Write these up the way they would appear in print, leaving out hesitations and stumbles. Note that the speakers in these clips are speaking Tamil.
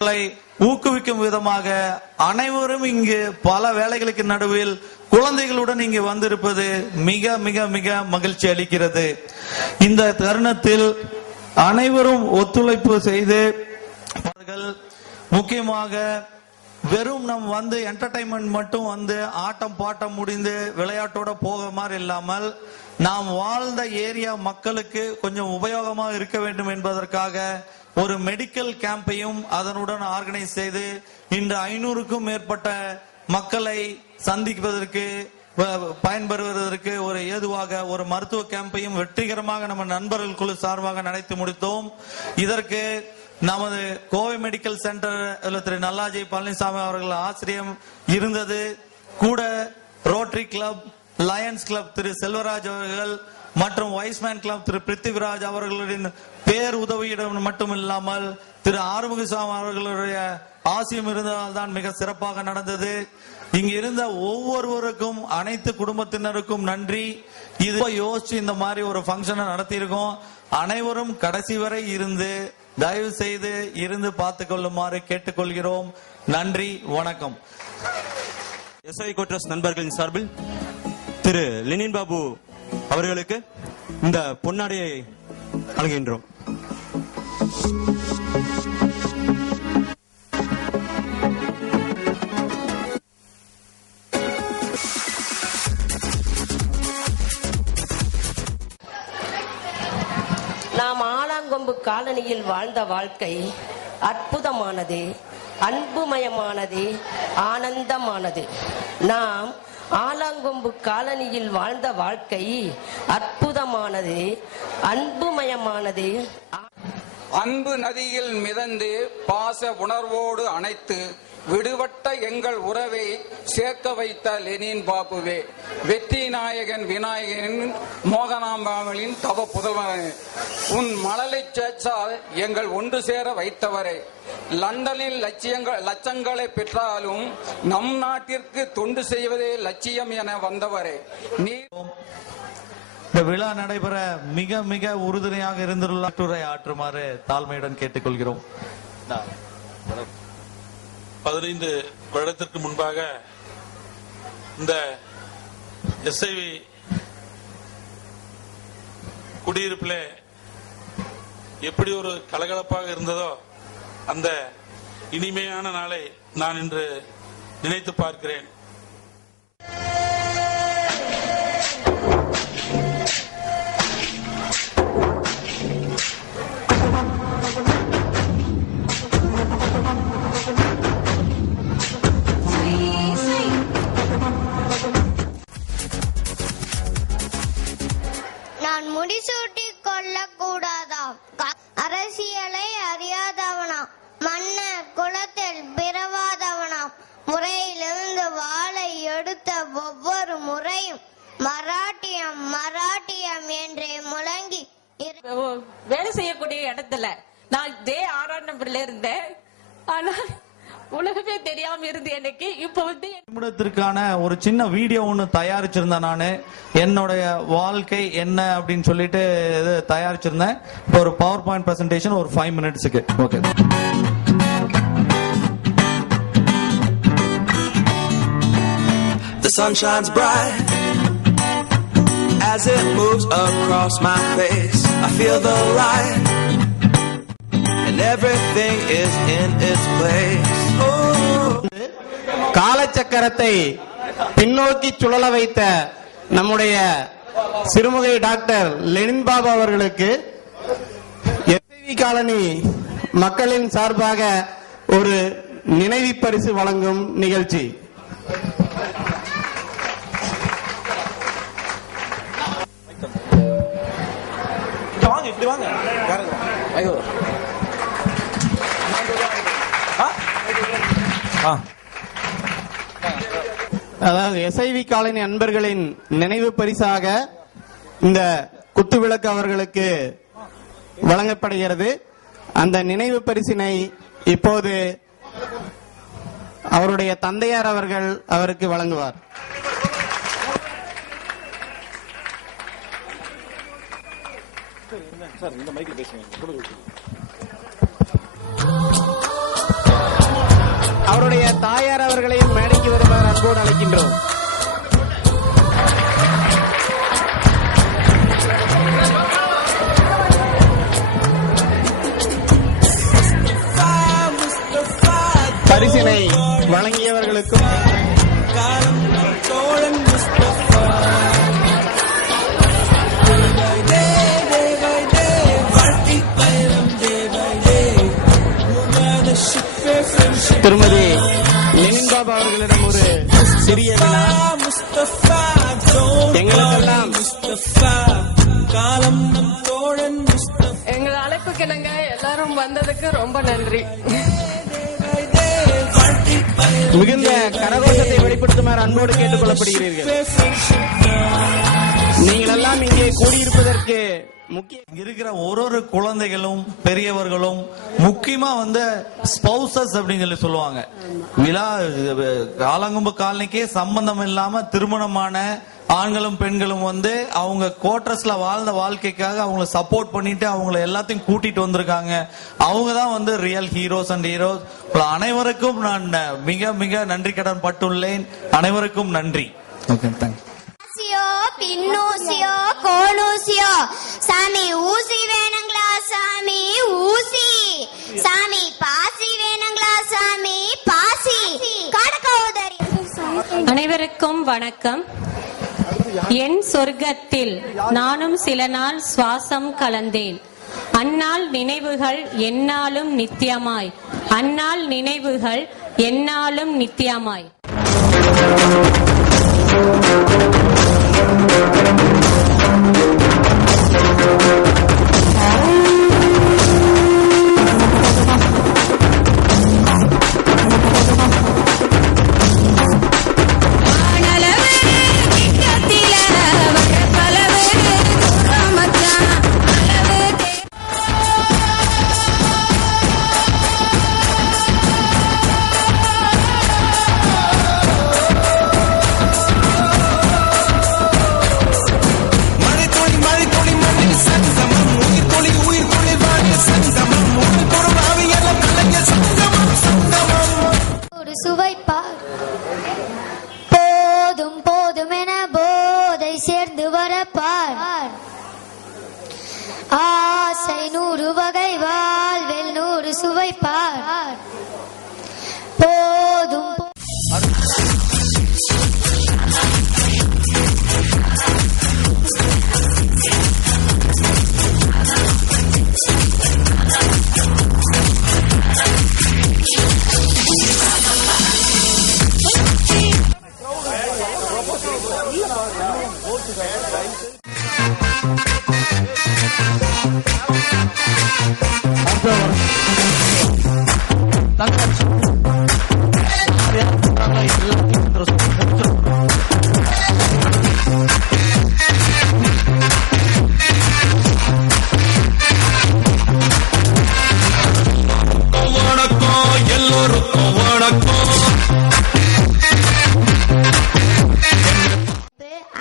ஊக்குவிக்கும் விதமாக அனைவரும் இங்கு பல வேலைகளுக்கு நடுவில் குழந்தைகளுடன் இங்கு வந்திருப்பது மிக மிக மிக மகிழ்ச்சி அளிக்கிறது. இந்த தருணத்தில் அனைவரும் ஒத்துழைப்பு செய்து முக்கியமாக வெறும் நம் வந்து என்டர்டைன்மெண்ட் மட்டும் வந்து ஆட்டம் பாட்டம் முடிந்து விளையாட்டோட போக மாதிரி இல்லாமல் நாம் வாழ்ந்த ஏரியா மக்களுக்கு கொஞ்சம் உபயோகமாக இருக்க வேண்டும் என்பதற்காக ஒரு மெடிக்கல் கேம்பையும் அதனுடன் ஆர்கனைஸ் செய்து இன்று 500க்கும் மேற்பட்ட மக்களை சந்திப்பதற்கு பயன்பெறுவதற்கு ஒரு ஏதுவாக ஒரு மருத்துவ கேம்பையும் வெற்றிகரமாக நம்ம நண்பர்கள் குழு சார்பாக நடத்தி முடித்தோம். இதற்கு நமது கோவை மெடிக்கல் சென்டர் திரு நல்லாஜி பழனிசாமி அவர்கள் ஆசிரியம் இருந்தது. கூட rotary club, Lions club Thiru Selvaraj அவர்கள் மற்றும் வைஸ்மேன் கிளப் திரு பிருத்திவிராஜ் அவர்களின் பேர் உதவியிடம் மட்டும் இல்லாமல் திரு ஆறுமுகசாமி அவர்களுடைய ஆசியம் இருந்ததால் தான் மிக சிறப்பாக நடந்தது. இங்க இருந்த ஒவ்வொருவருக்கும் அனைத்து குடும்பத்தினருக்கும் நன்றி. இது யோசிச்சு இந்த மாதிரி ஒரு பங்கனை நடத்தியிருக்கோம். அனைவரும் கடைசி வரை இருந்து தயவு செய்து இருந்து பார்த்துக் கொள்ளுமாறு கேட்டுக்கொள்கிறோம். நன்றி, வணக்கம். எஸ்ஐ கோட்ரஸ் நண்பர்களின் சார்பில் திரு லெனின் பாபு அவர்களுக்கு இந்த பொன்னாடையை வழங்குகின்றோம். நாம் ஆலாங்கொம்பு காலனியில் வாழ்ந்த வாழ்க்கை அற்புதமானது, அன்புமயமானது, ஆனந்தமானது. நாம் ஆலாங்கொம்பு காலனியில் வாழ்ந்த வாழ்க்கை அற்புதமானது, அன்புமயமானது. அன்பு நதியில் மிதந்து பாச உணர்வோடு அணைத்து விடுபட்ட எங்கள் உறவை சேர்க்க வைத்த லெனின் பாபுவே, வெற்றி நாயகன் விநாயகனின் மோகனாம்பாளின் தவ புதல்வனே, உன் மழலை சேச்சால் எங்கள் ஒன்று சேர வைத்தவரே, லண்டனில் லட்சங்களை பெற்றாலும் நம் நாட்டிற்கு தொண்டு செய்வதே லட்சியம் என வந்தவரே, நீ இந்த விழா நடைபெற மிக மிக உறுதுணையாக இருந்துள்ள ஆற்றுமாறு தாழ்மையுடன் கேட்டுக்கொள்கிறோம். 15 வருடத்திற்கு முன்பாக இந்த எஸ்ஐவி குடியிருப்பில் எப்படி ஒரு கலகலப்பாக இருந்ததோ அந்த இனிமையான நாளை நான் இன்று நினைத்து பார்க்கிறேன். நான் முடிசூட்டிக் கொள்ளக்கூடாதா? அரசியலை அறியாதவனா, மன்ன குலத்தில் பிறவாதவனா, முறையிலிருந்து வாளை எடுத்த ஒவ்வொரு முறையும் மராட்டியம் மராட்டியம் என்றே முழங்கி வேலை செய்யக்கூடிய இடத்துல நான் இதே 6ஆம் நம்பர்ல இருந்தேன். ஆனா உலகமே தெரியாம இருந்து எனக்கு இப்ப வந்து நிமிடத்திற்கான ஒரு சின்ன வீடியோ ஒன்று தயாரிச்சிருந்தேன். நான் என்னுடைய வாழ்க்கை என்ன அப்படின்னு சொல்லிட்டு தயாரிச்சிருந்தேன். இப்போ ஒரு பவர் பாயிண்ட் பிரசன்டேஷன் ஒரு 5 மினிட்ஸுக்கு. Okay. The sun shines bright as it moves across my face. I feel the light and everything is in its place. காலச்சக்கரத்தை பின்னோக்கி சுழல வைத்த நம்முடைய சிறுமுகை டாக்டர் லெனின் பாபு அவர்களுக்கு எஸ்ஐவி காலனி மக்களின் சார்பாக ஒரு நினைவு பரிசு வழங்கும் நிகழ்ச்சி. அதாவது எஸ்ஐவி காலனி அன்பர்களின் நினைவு பரிசாக இந்த குத்துவிளக்கு அவர்களுக்கு வழங்கப்படுகிறது. அந்த நினைவு பரிசினை இப்போது அவருடைய தந்தையார் அவர்கள் அவருக்கு வழங்குவார். சார் இந்த மைக்ல பேசுங்க. அவருடைய தாயார் அவர்களையும் மேடைக்கு வருமாறு அன்போடு அழைக்கின்றோம். பரிசினை வழங்கியவர்களுக்கும் திருமதி லெனின் பாபு அவர்களிடம் ஒரு சிறிய வினா. எங்களுக்கெல்லாம் எங்கள் அழைப்புக்கு இணங்க எல்லாரும் வந்ததுக்கு ரொம்ப நன்றி. மிகுந்த கரகோஷத்தை வெளிப்படுத்துமாறு அன்போடு கேட்டுக் கொள்ளப்படுகிறீர்கள். நீங்கள் எல்லாம் இங்கே கூடியிருப்பதற்கு முக்கிய இருக்கிற ஒரு குழந்தைகளும் பெரியவர்களும் முக்கியமா ஸ்பௌசஸ் அப்படின்னு சொல்லி சொல்லுவாங்க. விழா ஆலங்கொம்பு காலனிக்கே சம்பந்தம் இல்லாம திருமணமான ஆண்களும் பெண்களும் அவங்க கோட்ரஸ்ல வாழ்ந்த வாழ்க்கைக்காக அவங்களை சப்போர்ட் பண்ணிட்டு அவங்களை எல்லாத்தையும் கூட்டிட்டு வந்திருக்காங்க. அவங்க தான் ரியல் ஹீரோஸ் அண்ட் ஹீரோஸ். அனைவருக்கும் நான் மிக மிக நன்றி கடன் பட்டுள்ளேன். அனைவருக்கும் நன்றி. Okay, thank you. பின்னூசியோ கோலூசியோ சாமி ஊசி வேணுங்களா சாமி ஊசி, சாமி பாசி வேணுங்களா சாமி பாசி. கடகோதரி அனைவருக்கும் வணக்கம். என் சொர்க்கத்தில் நானும் சில நாள் சுவாசம் கலந்தேன். அந்நாள் நினைவுகள் எந்நாளும் நித்தியமாய், அந்நாள் நினைவுகள் எந்நாளும் நித்தியமாய். போதும் போதும் என போதை சேர்ந்து வரப்பார். ஆசை 100 வகை வாழ்வில் 100 சுவைப்பார். போதும்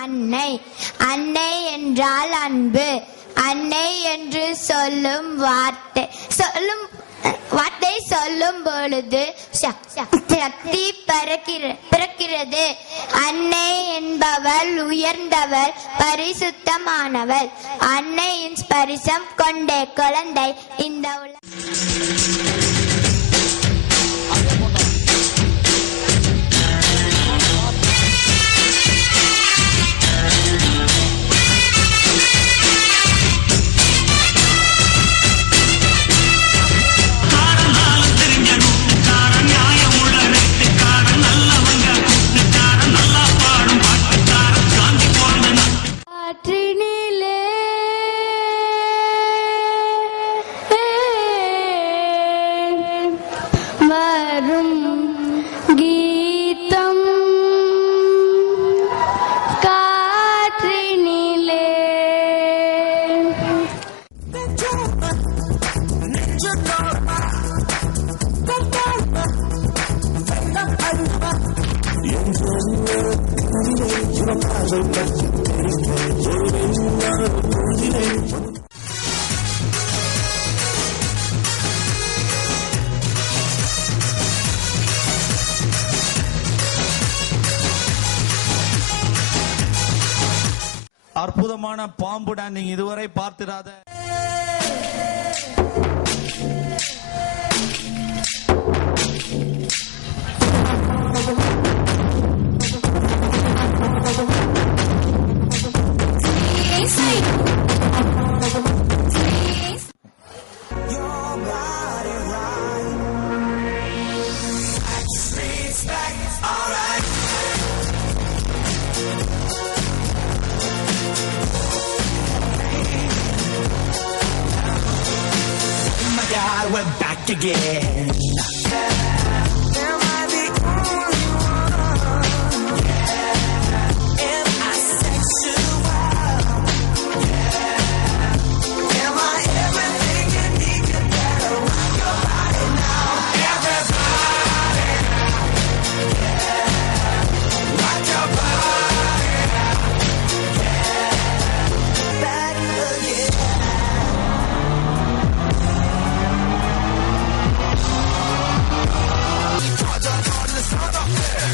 அன்னை, அன்னை என்றால் அன்பு. அன்னை என்று சொல்லும் வார்த்தை சொல்லும் பொழுது சக்தி பிறக்கிறது. அன்னை என்பவள் உயர்ந்தவள், பரிசுத்தமானவள். அன்னையின் ஸ்பரிசம் கொண்ட குழந்தை இந்த அற்புதமான பாம்பு நீங்க இதுவரை பார்த்திராத God, we're back again. Am I the only one? Am I sexual? Am I everything you need? You better rock your body now. Everybody, rock your body. Back again.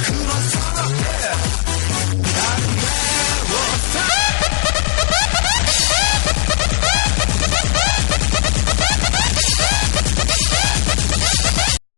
그런